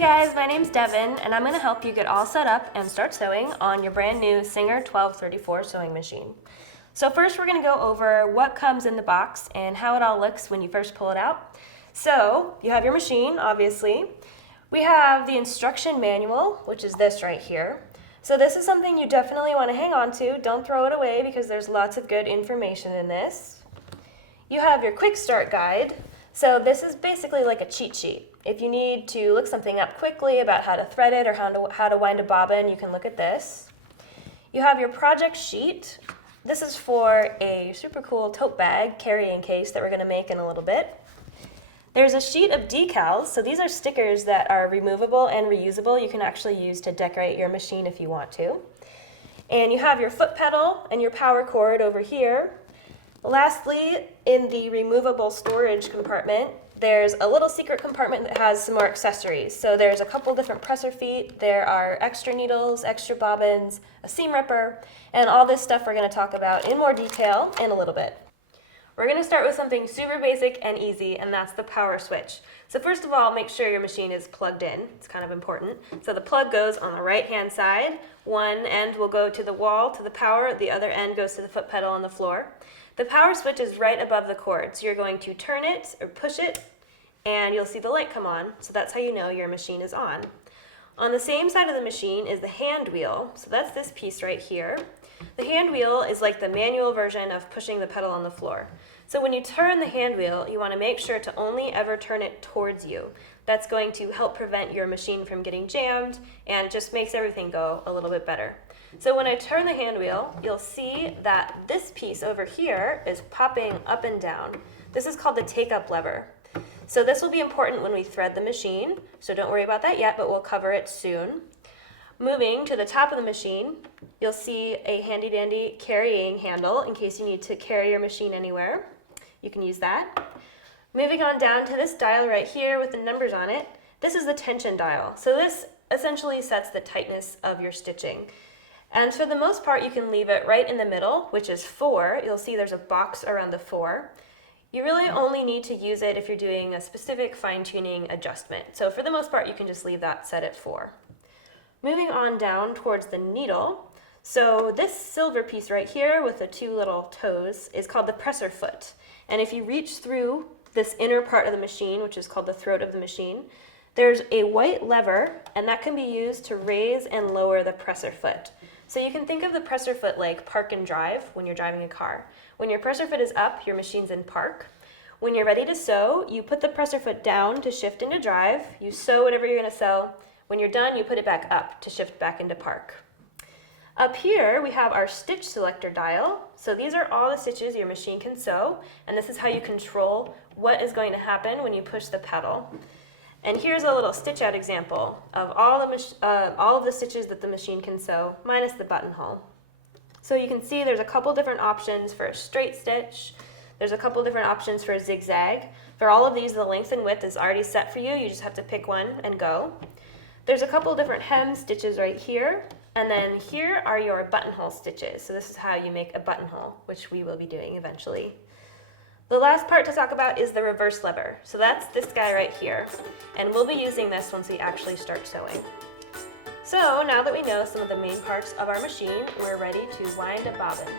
guys, my name's Devin, and I'm going to help you get all set up and start sewing on your brand new Singer 1234 sewing machine. So first we're going to go over what comes in the box and how it all looks when you first pull it out. So you have your machine, obviously. We have the instruction manual, which is this right here. So this is something you definitely want to hang on to. Don't throw it away because there's lots of good information in this. You have your quick start guide. So this is basically like a cheat sheet. If you need to look something up quickly about how to thread it or how to wind a bobbin, you can look at this. You have your project sheet. This is for a super cool tote bag carrying case that we're going to make in a little bit. There's a sheet of decals. So these are stickers that are removable and reusable. You can actually use to decorate your machine if you want to. And you have your foot pedal and your power cord over here. Lastly, in the removable storage compartment, there's a little secret compartment that has some more accessories. So there's a couple different presser feet, there are extra needles, extra bobbins, a seam ripper, and all this stuff we're going to talk about in more detail in a little bit. We're going to start with something super basic and easy, and that's the power switch. So first of all, make sure your machine is plugged in. It's kind of important. So the plug goes on the right-hand side. One end will go to the wall, to the power. The other end goes to the foot pedal on the floor. The power switch is right above the cord, so you're going to turn it or push it, and you'll see the light come on. So that's how you know your machine is on. On the same side of the machine is the hand wheel. So that's this piece right here. The hand wheel is like the manual version of pushing the pedal on the floor. So when you turn the hand wheel, you want to make sure to only ever turn it towards you. That's going to help prevent your machine from getting jammed and just makes everything go a little bit better. So when I turn the hand wheel, you'll see that this piece over here is popping up and down. This is called the take-up lever. So this will be important when we thread the machine, so don't worry about that yet, but we'll cover it soon. Moving to the top of the machine, you'll see a handy-dandy carrying handle in case you need to carry your machine anywhere. You can use that. Moving on down to this dial right here with the numbers on it, this is the tension dial. So this essentially sets the tightness of your stitching. And for the most part, you can leave it right in the middle, which is 4. You'll see there's a box around the 4. You really only need to use it if you're doing a specific fine-tuning adjustment. So for the most part, you can just leave that set at 4. Moving on down towards the needle, so this silver piece right here with the 2 little toes is called the presser foot. And if you reach through this inner part of the machine, which is called the throat of the machine, there's a white lever, and that can be used to raise and lower the presser foot. So you can think of the presser foot like park and drive when you're driving a car. When your presser foot is up, your machine's in park. When you're ready to sew, you put the presser foot down to shift into drive. You sew whatever you're going to sew. When you're done, you put it back up to shift back into park. Up here, we have our stitch selector dial. So these are all the stitches your machine can sew, and this is how you control what is going to happen when you push the pedal. And here's a little stitch out example of all of the stitches that the machine can sew, minus the buttonhole. So you can see there's a couple different options for a straight stitch. There's a couple different options for a zigzag. For all of these, the length and width is already set for you. You just have to pick one and go. There's a couple different hem stitches right here. And then here are your buttonhole stitches. So this is how you make a buttonhole, which we will be doing eventually. The last part to talk about is the reverse lever. So that's this guy right here. And we'll be using this once we actually start sewing. So now that we know some of the main parts of our machine, we're ready to wind a bobbin.